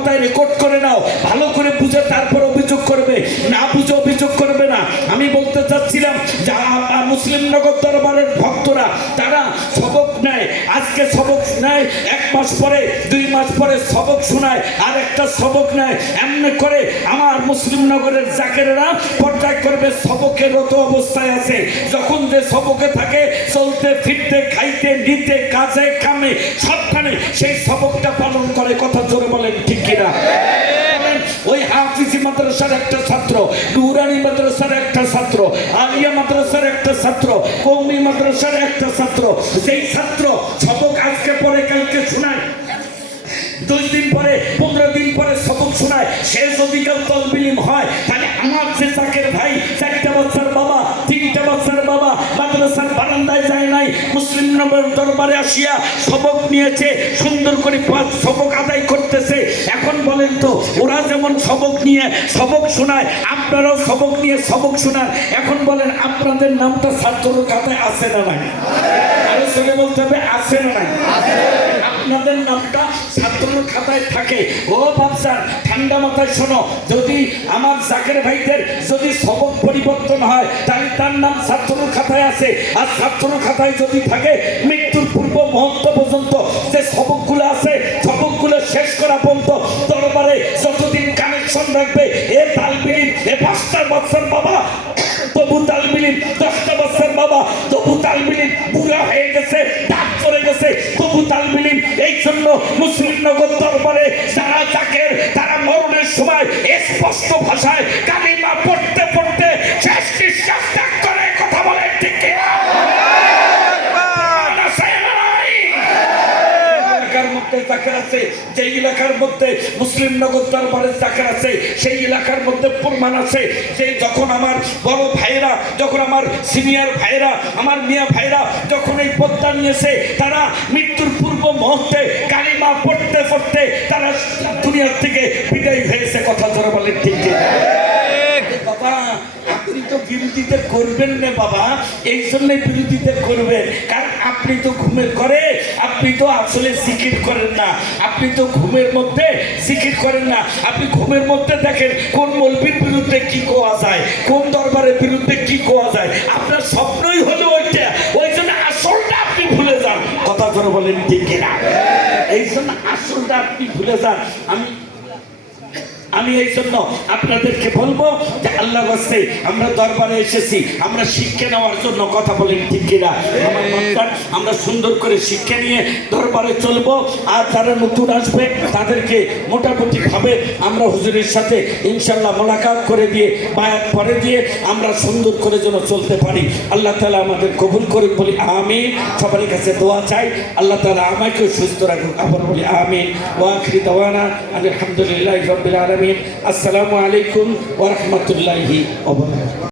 মাথায় রেকর্ড করে নাও, ভালো করে বুঝে তারপর অভিযোগ করবে, না বুঝে অভিযোগ করবে না। আমি বলতে চাচ্ছিলাম যে মুসলিমনগর দরবারের ভক্তরা তারা সবক নেয়, আজকে সবক নেয়, 1 মাস পরে 2 মাস পরে সবক শোনায়, আর একটা সবক নেয়। এমনি করে আমার মুসলিমনগরের জাকেরেরা পর্যায় করবে সবকেরত অবস্থায় আছে। যখন যে সবকে থাকে, চলতে ফিরতে খাইতে নিতে কাজে কামে সবখানে সেই সবকটা পালন করে। কথা জোরে বলেন ঠিক কিনা? ওই হাফিজি মাদ্রাসার একটা ছাত্র, নুরানি মাদ্রাসার একটা ছাত্র, আলিয়া মাদ্রাসার একটা ছাত্র, কওমি মাদ্রাসার একটা ছাত্র, যেই ছাত্র সবক আজকে পরে কালকে শোনায়, 2 দিন পরে 15 দিন পরে সবক শোনায়, সে যদি কেউ তলবিলিম হয়, তাহলে আমার যে জাকের ভাই 4টা বাচ্চার বাবা, 3টা বাচ্চার বাবা মাদ্রাসার বারান্দায় যায় নাই, মুসলিমনগর দরবারে আসিয়া সবক নিয়েছে, সুন্দর করে সবক আদায় করতেছে। এখন বলেন তো, ওরা যেমন সবক নিয়ে সবক শোনায়, আপনারাও সবক নিয়ে সবক শোনান। এখন বলেন, আপনাদের নামটা ছাত্র খাতায় আছে না নাই? আরো সঙ্গে বলতে হবে, আছে না নাই? আপনাদের নামটা ছাত্র খাতায় থাকে। ও বাচ্চা, ঠান্ডা মাথায় শোনো, যদি আমার জাকের ভাইদের যদি সবক পরিবর্তন হয়, তাহলে তার নাম ছাত্র খাতায় আছে। আর ছাত্র খাতায় যদি থাকে, মৃত্যুর পূর্ব মুহূর্ত পর্যন্ত যে সবকগুলো আছে, সবকগুলো শেষ করা পর্যন্ত দরবারে যতদিন কানেকশন রাখবে, এ তালবিলিম, এ 5টা বাচ্চার বাবা তবু তালবিলিম, 10টা বাচ্চার বাবা তবু তালবিলিম, বুড়া হয়ে গেছে, দাঁত পড়ে গেছে, তবু তালবিলিম। এই জন্য মুসলিমনগর দরবারে যারা জাকের, তারা মরণের সময় স্পষ্ট ভাষায় কালিমা পড়তে পড়তে শেষ নিঃশ্বাস ত্যাগ করে। কথা বলে ঠিক কিনা? জাকের আছে, যে এলাকার মধ্যে মুসলিমনগর দরবারের জাকের আছে, সেই এলাকার মধ্যে প্রমাণ আছে যে যখন আমার বড় ভাইরা, যখন আমার সিনিয়র ভাইরা, আমার মিয়া ভাইরা যখন এই পদ্মা নিয়েছে, তারা মৃত্যুর পূর্ব মুহূর্তে কালিমা পড়তে পড়তে তারা দুনিয়ার থেকে বিদায় হয়েছে। কথা ধরে বলেন ঠিক কিনা? বাবা, আপনি তো বিরোধিতা করবেন না বাবা, এই জন্য বিরোধিতা করবেন, কারণ আপনি তো ঘুমের করে, আপনি তো আসলে জিকির করেন না, আপনি তো ঘুমের মধ্যে জিকির করেন না। আপনি ঘুমের মধ্যে দেখেন কোন মৌলবীর বিরুদ্ধে কি কোয়া যায়, কোন দরবারের বিরুদ্ধে কি কোয়া যায়, আপনার স্বপ্নই হলো ওইটা, ওই জন্য আসলটা আপনি ভুলে যান। কথা ধরে বলেন ঠিক কিনা? এই জন্য আসলটা আপনি ভুলে যান। আমি এই জন্য আপনাদেরকে বলবো যে আল্লাহ বাস্তে আমরা দরবারে এসেছি, আমরা শিক্ষা নেওয়ার জন্য। কথা বলেন ঠিক কিনা? আমার সন্তান, আমরা সুন্দর করে শিক্ষা নিয়ে দরবারে চলবো। আর যারা নতুন আসবে তাদেরকে মোটামুটি ভাবে আমরা হুজুরের সাথে ইনশাল্লাহ মোলাকাত করে দিয়ে, বায়াত করে দিয়ে আমরা সুন্দর করে যেন চলতে পারি। আল্লাহ তাআলা আমাদের কবুল করুন, বলি আমিন। সবার কাছে দোয়া চাই, আল্লাহ তাআলা আমাকে সুস্থ রাখুন, আবার বলি আমিন। ওয়া আখিরি দাওয়ানা আলহামদুলিল্লাহি রাব্বিল আলামিন। আসসালামু আলাইকুম ওয়া রাহমাতুল্লাহি ওয়া বারাকাতুহু।